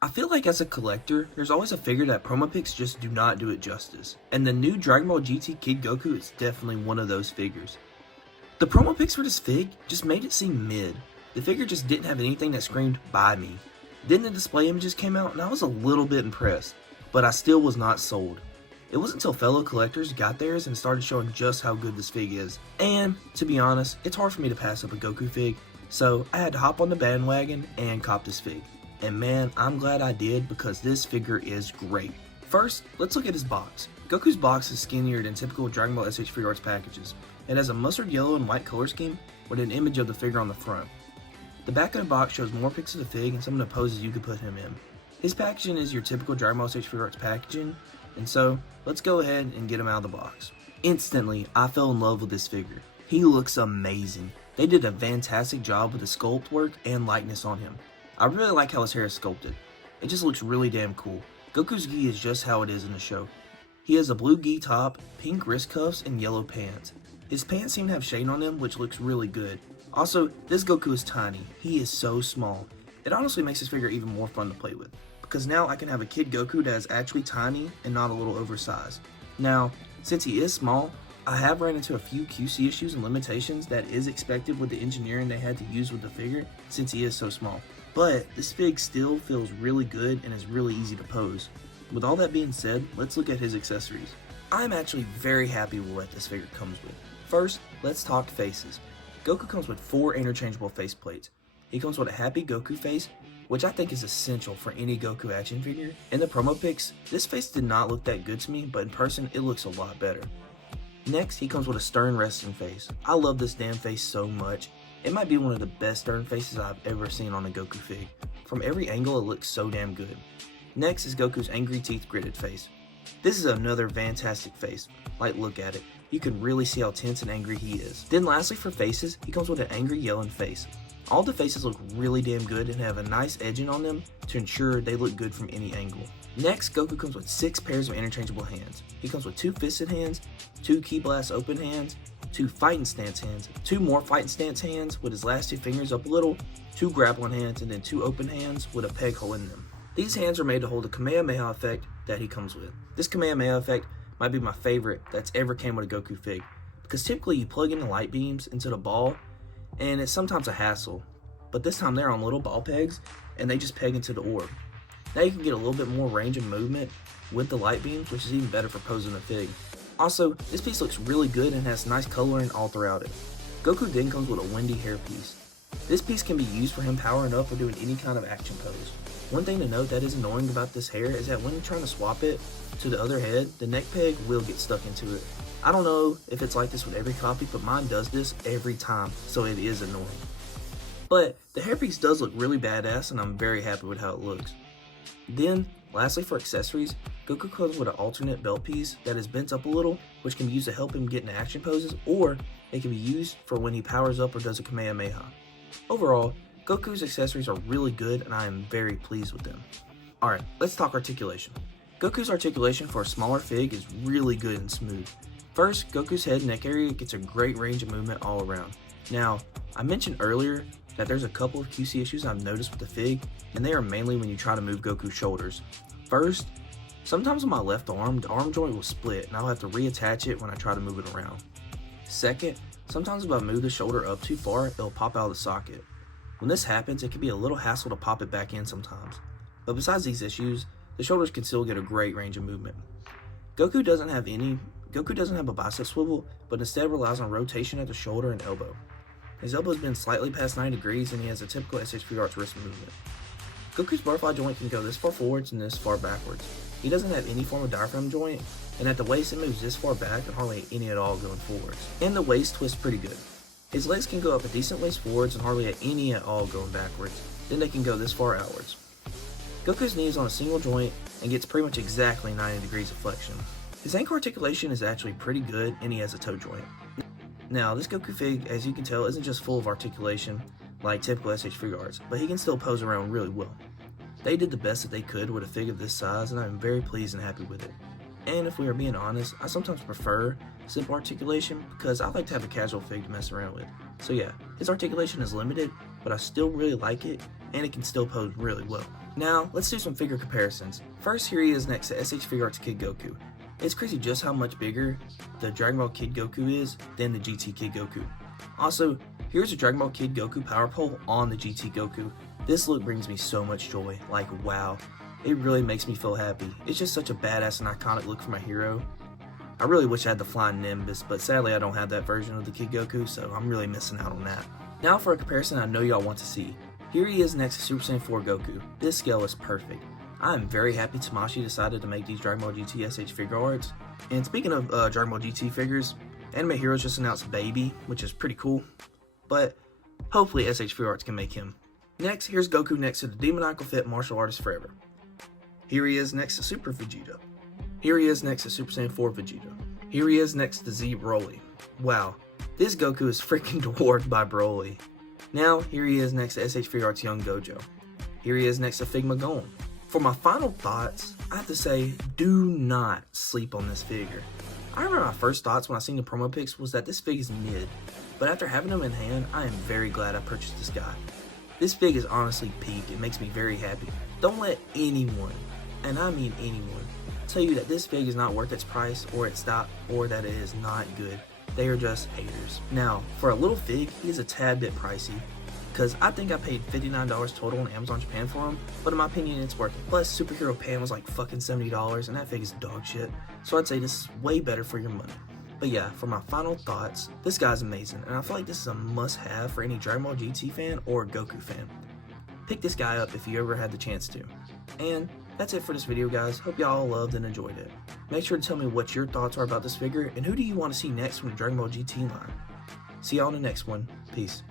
I feel like as a collector, there's always a figure that promo pics just do not do it justice, and the new Dragonball GT Kid Goku is definitely one of those figures. The promo pics for this fig just made it seem mid. The figure just didn't have anything that screamed, buy me. Then the display images came out and I was a little bit impressed, but I still was not sold. It wasn't until fellow collectors got theirs and started showing just how good this fig is. And, to be honest, it's hard for me to pass up a Goku fig, so I had to hop on the bandwagon and cop this fig. And man, I'm glad I did because this figure is great. First, let's look at his box. Goku's box is skinnier than typical Dragon Ball SH Figuarts packages. It has a mustard yellow and white color scheme with an image of the figure on the front. The back of the box shows more pics of the fig and some of the poses you could put him in. His packaging is your typical Dragon Ball SH Figuarts packaging, and so let's go ahead and get him out of the box. Instantly, I fell in love with this figure. He looks amazing. They did a fantastic job with the sculpt work and likeness on him. I really like how his hair is sculpted. It just looks really damn cool. Goku's gi is just how it is in the show. He has a blue gi top, pink wrist cuffs, and yellow pants. His pants seem to have shade on them, which looks really good. Also, this Goku is tiny. He is so small. It honestly makes this figure even more fun to play with, because now I can have a kid Goku that is actually tiny and not a little oversized. Now, since he is small, I have ran into a few QC issues and limitations that is expected with the engineering they had to use with the figure since he is so small. But this fig still feels really good and is really easy to pose. With all that being said, let's look at his accessories. I'm actually very happy with what this figure comes with. First, let's talk faces. Goku comes with 4 interchangeable faceplates. He comes with a happy Goku face, which I think is essential for any Goku action figure. In the promo pics, this face did not look that good to me, but in person, it looks a lot better. Next, he comes with a stern resting face. I love this damn face so much. It might be one of the best stern faces I've ever seen on a Goku fig. From every angle, it looks so damn good. Next is Goku's angry teeth gritted face. This is another fantastic face. Like, look at it. You can really see how tense and angry he is. Then lastly for faces, he comes with an angry yelling face. All the faces look really damn good and have a nice edging on them to ensure they look good from any angle. Next, Goku comes with 6 pairs of interchangeable hands. He comes with 2 fisted hands, 2 Ki Blast open hands, 2 fighting stance hands, 2 more fighting stance hands with his last 2 fingers up a little, 2 grappling hands, and then 2 open hands with a peg hole in them. These hands are made to hold the Kamehameha effect that he comes with. This Kamehameha effect might be my favorite that's ever came with a Goku fig, because typically you plug in the light beams into the ball, and it's sometimes a hassle, but this time they're on little ball pegs, and they just peg into the orb. Now you can get a little bit more range and movement with the light beams, which is even better for posing a fig. Also, this piece looks really good and has nice coloring all throughout it. Goku then comes with a windy hair piece. This piece can be used for him powering up or doing any kind of action pose. One thing to note that is annoying about this hair is that when you're trying to swap it to the other head, the neck peg will get stuck into it. I don't know if it's like this with every copy, but mine does this every time, so it is annoying. But the hairpiece does look really badass and I'm very happy with how it looks. Then, lastly for accessories, Goku comes with an alternate belt piece that is bent up a little, which can be used to help him get into action poses, or it can be used for when he powers up or does a Kamehameha. Overall, Goku's accessories are really good and I am very pleased with them. Alright, let's talk articulation. Goku's articulation for a smaller fig is really good and smooth. First, Goku's head and neck area gets a great range of movement all around. Now, I mentioned earlier that there's a couple of QC issues I've noticed with the fig, and they are mainly when you try to move Goku's shoulders. First, sometimes on my left arm, the arm joint will split and I'll have to reattach it when I try to move it around. Second, sometimes if I move the shoulder up too far, it'll pop out of the socket. When this happens, it can be a little hassle to pop it back in sometimes. But besides these issues, the shoulders can still get a great range of movement. Goku doesn't have a bicep swivel, but instead relies on rotation at the shoulder and elbow. His elbow has been slightly past 90 degrees and he has a typical SH Figuarts wrist movement. Goku's butterfly joint can go this far forwards and this far backwards. He doesn't have any form of diaphragm joint, and at the waist it moves this far back and hardly any at all going forwards. And the waist twists pretty good. His legs can go up a decent ways forwards and hardly any at all going backwards, then they can go this far outwards. Goku's knee is on a single joint and gets pretty much exactly 90 degrees of flexion. His ankle articulation is actually pretty good and he has a toe joint. Now, this Goku fig, as you can tell, isn't just full of articulation like typical SH Figuarts, but he can still pose around really well. They did the best that they could with a fig of this size and I'm very pleased and happy with it. And if we are being honest, I sometimes prefer simple articulation because I like to have a casual fig to mess around with. So yeah, his articulation is limited, but I still really like it and it can still pose really well. Now, let's do some figure comparisons. First, here he is next to SH Figuarts Kid Goku. It's crazy just how much bigger the Dragon Ball Kid Goku is than the GT Kid Goku. Also, here's a Dragon Ball Kid Goku power pole on the GT Goku. This look brings me so much joy, like wow. It really makes me feel happy. It's just such a badass and iconic look for my hero. I really wish I had the flying Nimbus, but sadly I don't have that version of the Kid Goku, so I'm really missing out on that. Now for a comparison I know y'all want to see. Here he is next to Super Saiyan 4 Goku. This scale is perfect. I am very happy Tamashii decided to make these Dragon Ball GT SH Figuarts. And speaking of Dragon Ball GT figures, Anime Heroes just announced Baby, which is pretty cool. But hopefully SH Figuarts can make him. Next, here's Goku next to the demoniacal fit martial artist forever. Here he is next to Super Vegeta. Here he is next to Super Saiyan 4 Vegeta. Here he is next to Z Broly. Wow, this Goku is freaking dwarfed by Broly. Now, here he is next to SH Figuarts Young Gojo. Here he is next to Figma Gon. For my final thoughts, I have to say, do not sleep on this figure. I remember my first thoughts when I seen the promo pics was that this fig is mid, but after having him in hand, I am very glad I purchased this guy. This fig is honestly peak. It makes me very happy. Don't let anyone, and I mean anyone, tell you that this fig is not worth its price or its stock or that it is not good. They are just haters. Now, for a little fig, he's a tad bit pricey, because I think I paid $59 total on Amazon Japan for him, but in my opinion, it's worth it. Plus, Superhero Pan was like fucking $70, and that fig is dog shit, so I'd say this is way better for your money. But yeah, for my final thoughts, this guy's amazing, and I feel like this is a must-have for any Dragon Ball GT fan or Goku fan. Pick this guy up if you ever had the chance to. And that's it for this video, guys. Hope y'all loved and enjoyed it. Make sure to tell me what your thoughts are about this figure, and who do you want to see next from the Dragon Ball GT line. See y'all in the next one. Peace.